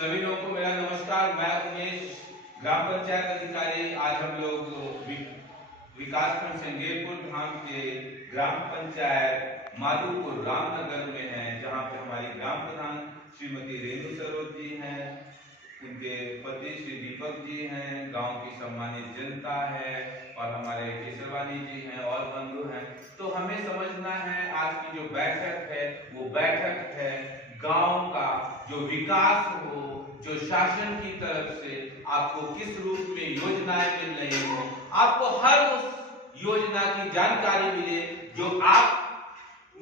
सभी लोगों को मेरा नमस्कार। मैं उमेश, ग्राम पंचायत अधिकारी। आज हम लोग विकासखंड सिंगेरपुर धाम के ग्राम पंचायत माधोपुर रामनगर में हैं, जहां पे हमारी ग्राम प्रधान श्रीमती रेणु सरोज जी हैं, उनके पति श्री दीपक जी हैं, गांव की सम्मानित जनता है और हमारे केशरवानी जी हैं और बंधु हैं। तो हमें समझना है आज की जो बैठक है वो बैठक है गांव का जो विकास हो, जो शासन की तरफ से आपको किस रूप में योजनाएं मिल रही हो, आपको हर उस योजना की जानकारी मिले जो आप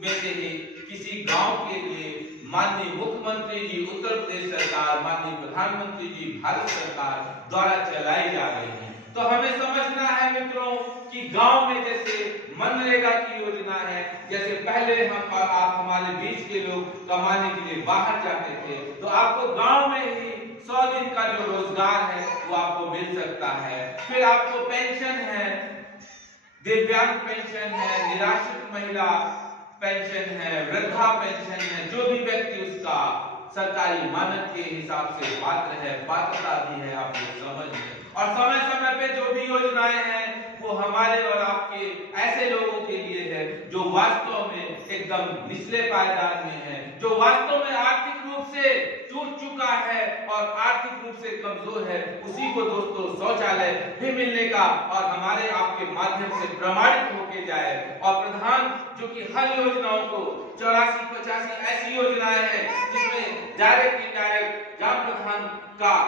में से ही किसी गांव के लिए माननीय मुख्यमंत्री जी उत्तर प्रदेश सरकार, माननीय प्रधानमंत्री जी भारत सरकार द्वारा चलाई जा रही है। तो हमें समझना है मित्रों कि गांव में जैसे मनरेगा की योजना है, जैसे पहले हम और आप हमारे बीच के लोग कमाने के लिए बाहर जाते थे, तो आपको गांव में ही 100 दिन का जो रोजगार है वो आपको मिल सकता है। फिर आपको पेंशन है, दिव्यांग पेंशन है, निराश्रित महिला पेंशन है, वृद्धा पेंशन है। जो भी व्यक्ति उसका सरकारी मानक के हिसाब से पात्र है, पात्रता भी है, आप लोग समझ लें। और समय समय पे जो भी योजनाएं हैं वो हमारे और आपके ऐसे लोगों के लिए है जो वास्तव में एकदम निचले पायदान में है, जो वास्तव में आर्थिक रूप से टूट चुका है और आर्थिक रूप से कमजोर है। उसी को दोस्तों शौचालय भी मिलने का और हमारे आपके माध्यम से प्रमाणित होके जाए। और प्रधान जो कि हर योजनाओं को 84-85 ऐसी योजनाएं हैं जिसमें डायरेक्ट इनडायरेक्ट ग्राम प्रधान का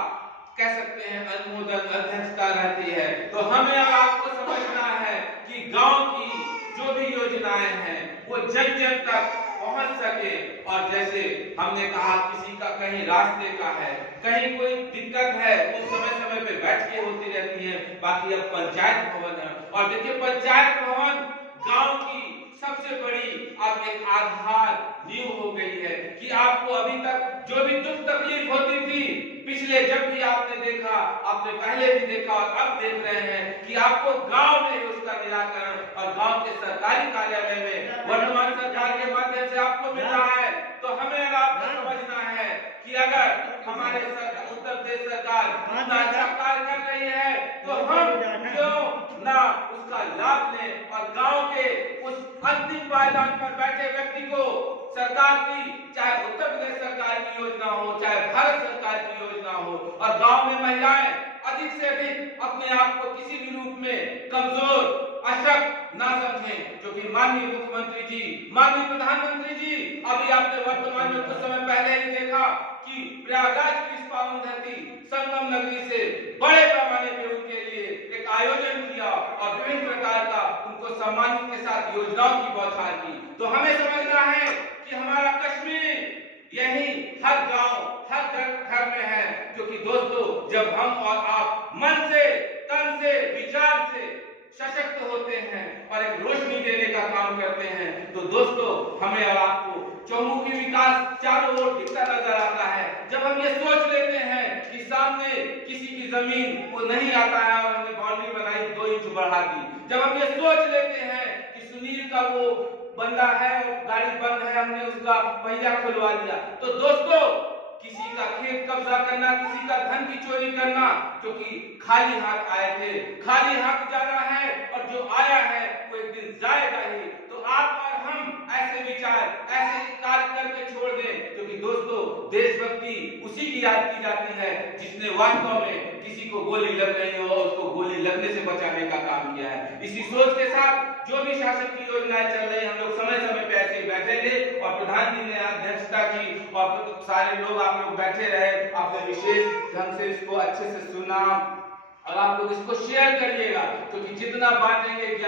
कह सकते हैं अनुमोदन अध्यक्षता रहती है। तो हमें अब आपको समझना है कि गांव की जो भी योजनाएं हैं वो जन जन तक पहुंच सके। और जैसे हमने कहा किसी का कहीं रास्ते का है, कहीं कोई दिक्कत है, वो समय समय पे बैठ के होती रहती है। बाकी अब पंचायत भवन है और देखिए पंचायत भवन गांव की सबसे बड़ी अब एक आधार नींव हो गई है कि आपको अभी तक जो भी दुख तकलीफ होती थी पिछले, जब भी आपने देखा, आपने पहले भी देखा और अब देख रहे हैं कि आपको गांव में उसका निराकरण और गांव के सरकारी कार्यालय में वर्तमान सरकार के माध्यम से आपको मिल रहा है। तो हमें आपको समझना है कि अगर हमारे उत्तर प्रदेश सरकार इतना अच्छा कार्य कर रही है तो हम क्यों ना उसका लाभ लें और गांव के उस अंतिम पायदान पर बैठे व्यक्ति को सरकार की, चाहे उत्तर प्रदेश सरकार की योजना हो, चाहे भारत सरकार की योजना हो, और गांव में महिलाएं अधिक से अधिक अपने आप को किसी भी रूप में कमजोर, अशक्त ना समझें। जो कि माननीय मुख्यमंत्री जी, माननीय प्रधानमंत्री जी, अभी आपने वर्तमान में कुछ समय पहले ही देखा कि प्रयागराज की इस पावन धरती संगम नगरी से बड़े पैमाने पे उनके लिए एक आयोजन किया और विभिन्न प्रकार का उनको सम्मानित के साथ योजनाओं की बौछार की। तो हमें समझना है कि हमारा कश्मीर यही हर गांव, हर घर में है, क्योंकि दोस्तों जब हम और आप मन से, तन से, विचार से सशक्त होते हैं और एक रोशनी देने का काम करते हैं, तो दोस्तों हमें और आपको चौमुखी विकास चारों ओर दिखता नजर आता है। जब हम ये सोच लेते हैं कि सामने किसी की जमीन वो नहीं आता है और हमने बाउंड्री बनाई 2 इंच बढ़ा दी, जब हम ये सोच लेते हैं कि सुनील का वो बंदा है और गाड़ी बंद है, हमने उसका पहिया खुलवा लिया, तो दोस्तों किसी का खेत कब्जा करना, किसी का धन की चोरी करना, क्योंकि खाली हाथ आए थे, खाली हाथ जाना है और जो आया है वो एक दिन जाएगा ही। तो आप और हम ऐसे विचार, ऐसे कार्य करके छोड़ दें, क्योंकि दोस्तों देशभक्ति उसी की याद की जाती है जिसने वास्तव में किसी को गोली लग रही हो और उसको गोली लगने से बचाने का काम किया है। इसी सोच के साथ जो भी शासन की योजनाएं चल रही है, हम लोग समय समय पे ऐसे ही बैठेंगे और प्रधान जी ने अध्यक्षता की और सारे लोग आप लोग बैठे रहे, आपने विशेष ढंग से इसको अच्छे से सुना और आप लोग इसको शेयर करिएगा, क्योंकि जितना बांटेंगे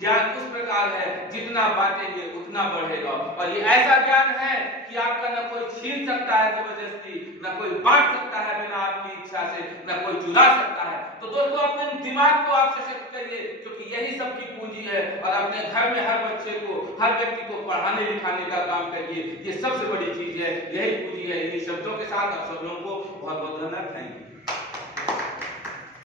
ज्ञान उस प्रकार है, जितना बांटेंगे उतना बढ़ेगा। और ये ऐसा ज्ञान है कि आपका न कोई छीन सकता है जबरदस्ती, न कोई बांट सकता है बिना आपकी इच्छा से, न कोई चुरा सकता है। तो दोस्तों अपने दिमाग को आप सशक्त करिए, क्योंकि यही सबकी पूंजी है। और अपने घर में हर बच्चे को, हर व्यक्ति को पढ़ाने लिखाने का काम करिए, ये सबसे बड़ी चीज है, यही पूंजी है। इन्हीं शब्दों के साथ आप सब लोगों को बहुत बहुत धन्यवाद। Thank you.